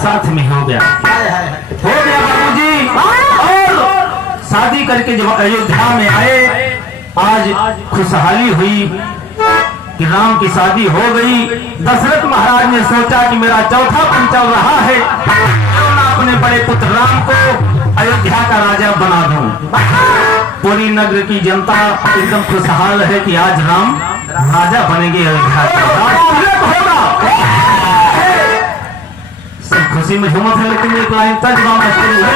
साथ में हो गया बाबूजी। और शादी करके जब अयोध्या में आए, आज खुशहाली हुई कि राम की शादी हो गई। दशरथ महाराज ने सोचा कि मेरा चौथा पन चल रहा है, अपने बड़े पुत्र राम को अयोध्या का राजा बना दूं। पूरी नगर की जनता एकदम खुशहाल है कि आज राम राजा बनेंगे, अयोध्या का होगा। सब खुशी में झूमत है, लेकिन एक लाइन तर्जमा मुश्किल है।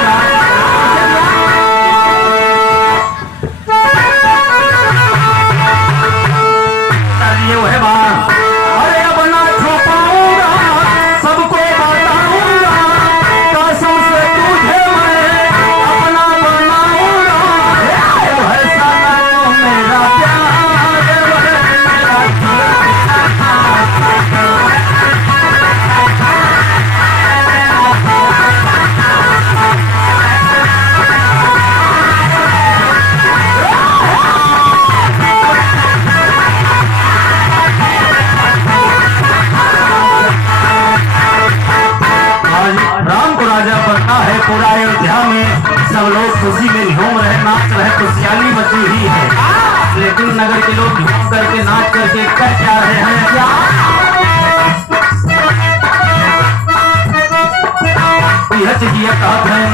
ये वो है बात, अरे अब ना छुपाऊंगा, सबको बताऊंगा, कसम से तुझे मैं अपना बनाऊंगा। वो है साला मेरा प्यार, वो है मेरा पूरा अयोध्या में सब लोग खुशी में झूम रहे, नाच रहे, खुशहाली मची हुई है। लेकिन नगर के लोग झूम करके नाच करके कर क्या रहे हैं, यह चीज कहते हैं।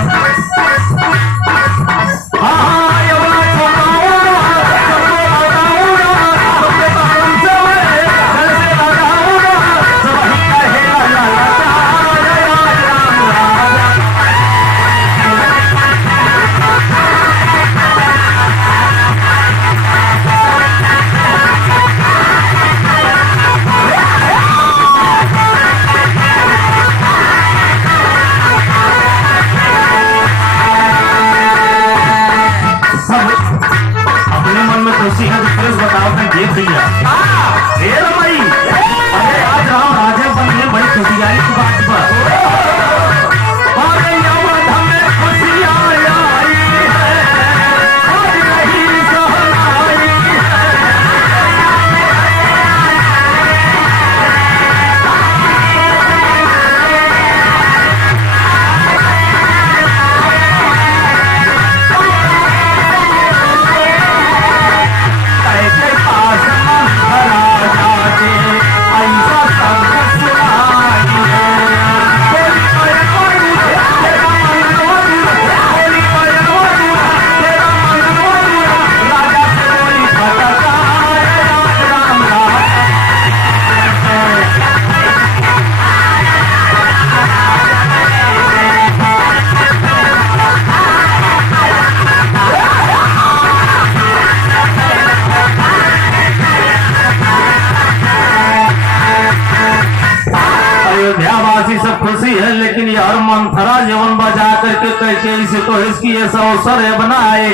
सब खुशी है, लेकिन यार मंथरा जीवन बजा करके कैसे इसे तो इसकी ऐसा अवसर है बनाए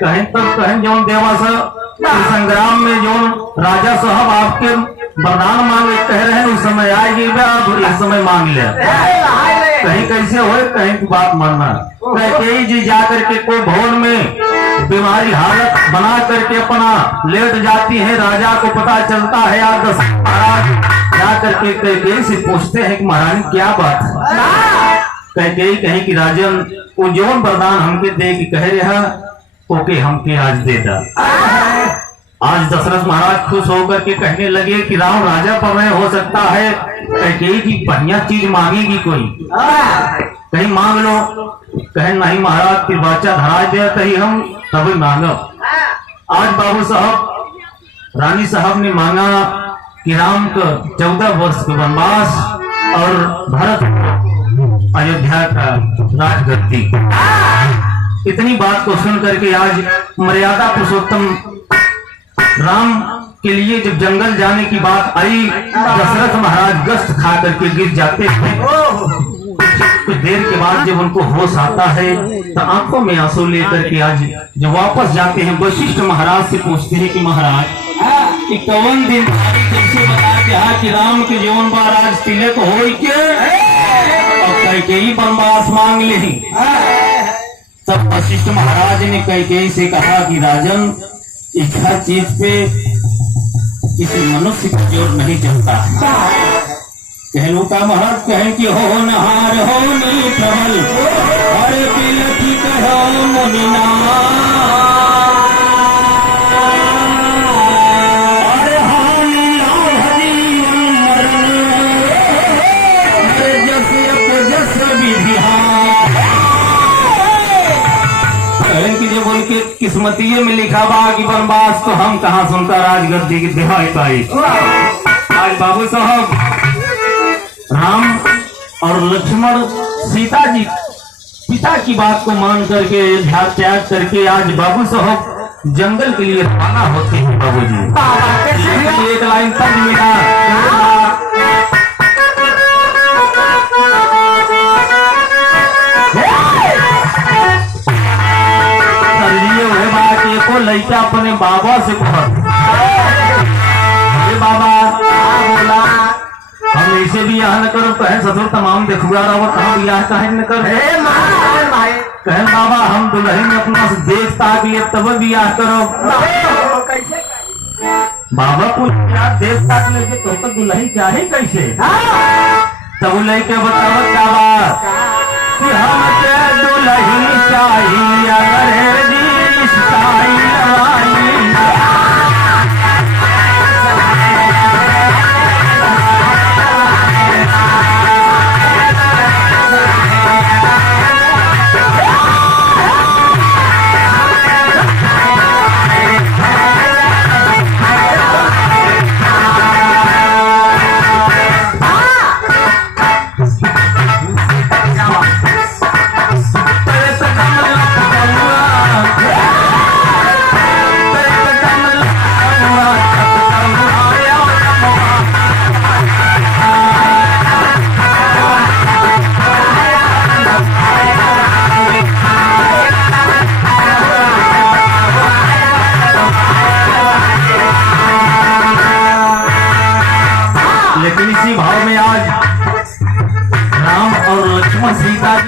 कहीं तब कहीं जो देवा संग्राम में जो राजा साहब आपके वरदान मांगे कह रहे हैं, उस समय आएगी इस समय मांग ले, कहीं कैसे हो कहीं की बात मानना। कहीं जी जा करके कोई भवन में बीमारी हालत बना करके अपना लेट जाती है, राजा को पता चलता है, यार महाराज जा करके कैकेयी से पूछते हैं कि महारानी क्या बात है। कैकेयी कहीं कि राजन वो जौन वरदान हमके दे कि कह रहा ओके हमके आज दे दा। आज दशरथ महाराज खुश होकर के कहने लगे कि राम राजा पर मैं हो सकता है, कैकेयी की बढ़िया चीज मांगेगी कोई, कहीं मांग लो। कहे नहीं महाराज की बाचा धरा दे कहीं हम तभी मांगब। आज बाबू साहब रानी साहब ने मांगा कि राम का 14 वर्ष का वनवास और भरत अयोध्या का राजगद्दी। इतनी बात को सुन करके आज मर्यादा पुरुषोत्तम राम के लिए जब जंगल जाने की बात आई, दशरथ महाराज गश्त खा करके गिर जाते हैं। कुछ देर के बाद जब उनको होश आता है तो आंखों में आंसू लेकर के आज जब वापस जाते हैं, वशिष्ठ महाराज से पूछते हैं कि महाराज कि कौन दिन कैसे बताया कि राम के जीवन बार आज तिलक हो के और कैकेयी वनवास मांग ले। तब वशिष्ठ महाराज ने कैकेयी से कहा कि राजन इस हर चीज पे किसी मनुष्य का जोर नहीं चलता। कहलू का महत कहें कि हो नहार हो नी प्रबल अरे बिलखी कहो मुनिना अरे हानि लाभ जीवन मरण अरे जस विधिहार कहें कि जो बोल के किस्मतिये में लिखा बा कि बनवास तो हम कहाँ सुनता राजगद्दी की दिहाई पाई। आज बाबू साहब राम और लक्ष्मण सीता जी पिता की बात को मान करके ध्यान त्याग करके आज बाबू साहब जंगल के लिए रवाना होते हैं। बाबू जी एक लाइन तक मिला को लड़का अपने बाबा से कहा बाबा बोला हम ऐसे भी यहाँ न करो कहे ससुर तमाम देखुआ रहा कहा बियाह कहे न कर कहे बाबा हम दुल्हन अपना देख ताक लिए तब बियाह करो कैसे बाबा को देख ताक लेके तो दुल्हन चाहे कैसे तब लड़के बताओ क्या बात कि हम दुल्हन चाहिए लेकिन इसी भाव में आज राम और लक्ष्मण सीता